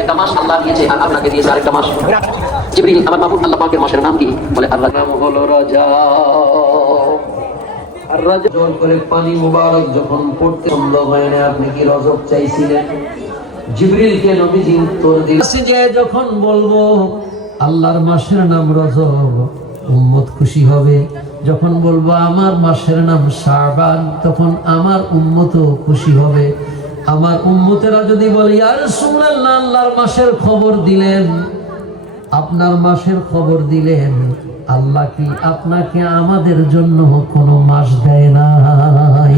একটা মাস আল্লাহ দিয়েছে, আর আপনাকে দিয়েছে আরেকটা মাস। জিবরিল, আমার আল্লাহ পাকের মাসের নাম কি? বলে, আল্লাহ। নাম হলো রাজা। আর রাজা জল করে পানি মুবারক যখন পড়তে বন্ধ আপনি কি রজব চাইছিলেন? নবীজি উত্তর যে যখন বলব, আল্লাহর মাসের নাম রজব, উম্মত খুশি হবে। যখন বলব, আমার মাসের নাম শাবান, তখন আমার উম্মত খুশি হবে। আমার উম্মতেরা যদি বলি আর সুনাল্লাহ আল্লাহর মাসের খবর দিলেন। আপনার মাসের খবর দিলেন। আল্লাহ কি আপনাকে আমাদের জন্য কোনো মাস দেয় নাই?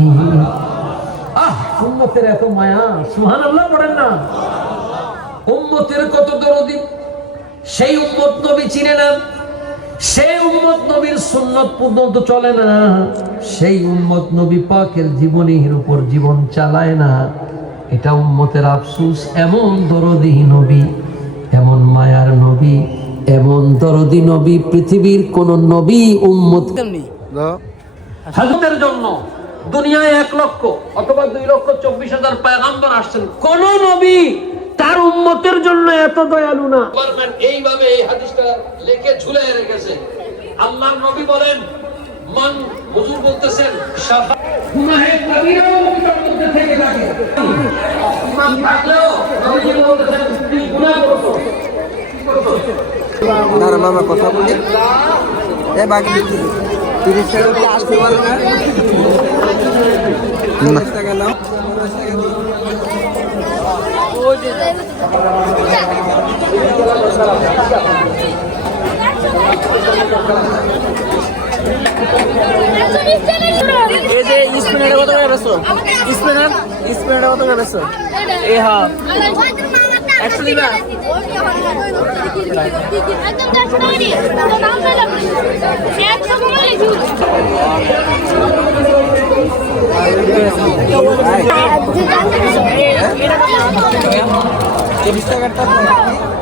আহ, উম্মতের এত মায়া, সুবহানাল্লাহ পড়েন না। উম্মতের কত দরদি। সেই উম্মত নবী চিনে না, সেই উম্মত নবীর সুন্নত পর্যন্ত চলে না, সেই উম্মত নবী পাকের জীবনীর উপর জীবন চালায় না। এটা উম্মতের আফসুস এমন দরদি নবী এমন মায়ার নবী এমন দরদি নবী পৃথিবীর কোন নবী উম্মত হাজতের জন্য দুনিয়ায় এক লক্ষ অথবা দুই লক্ষ চব্বিশ হাজার পায়গাম্বর আসছেন। কোন নবী তার উম্মতের জন্য এত দয়ালু না। এইভাবে এই হাদিসটা লেখে ঝুলে রেখেছে। আল্লাহ নবী বলেন মান হুজুর বলতেছেন সাফা গুনাহে কবিরাও মধ্যে থেকে থাকে। ইমাম থাকলেও নবীজি বলতেছেন তুই গুনাহ করছ দাঁড়া মামা কথা বলি। এ বাকি তিরিশ টাকা করে আসতে পারে না? টাকা নাও। এই যে স্পিনার স্পিনারে কত করে বেচছো? এ হ্যাঁ একশো দিবা? টাকাটা বলতে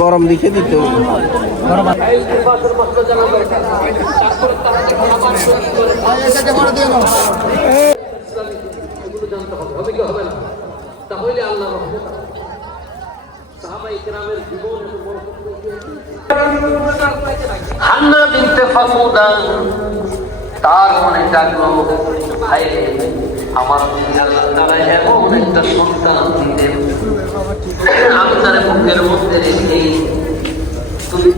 গরম লিখে দিতে তাহলে আল্লাহ হান্না বিনতে ফাকুদা তার মনে জাগলো ভাই আমার আল্লাহ তাআলা এমন একটা সন্তান আমি তার মুখের মধ্যে রেখে, তুমি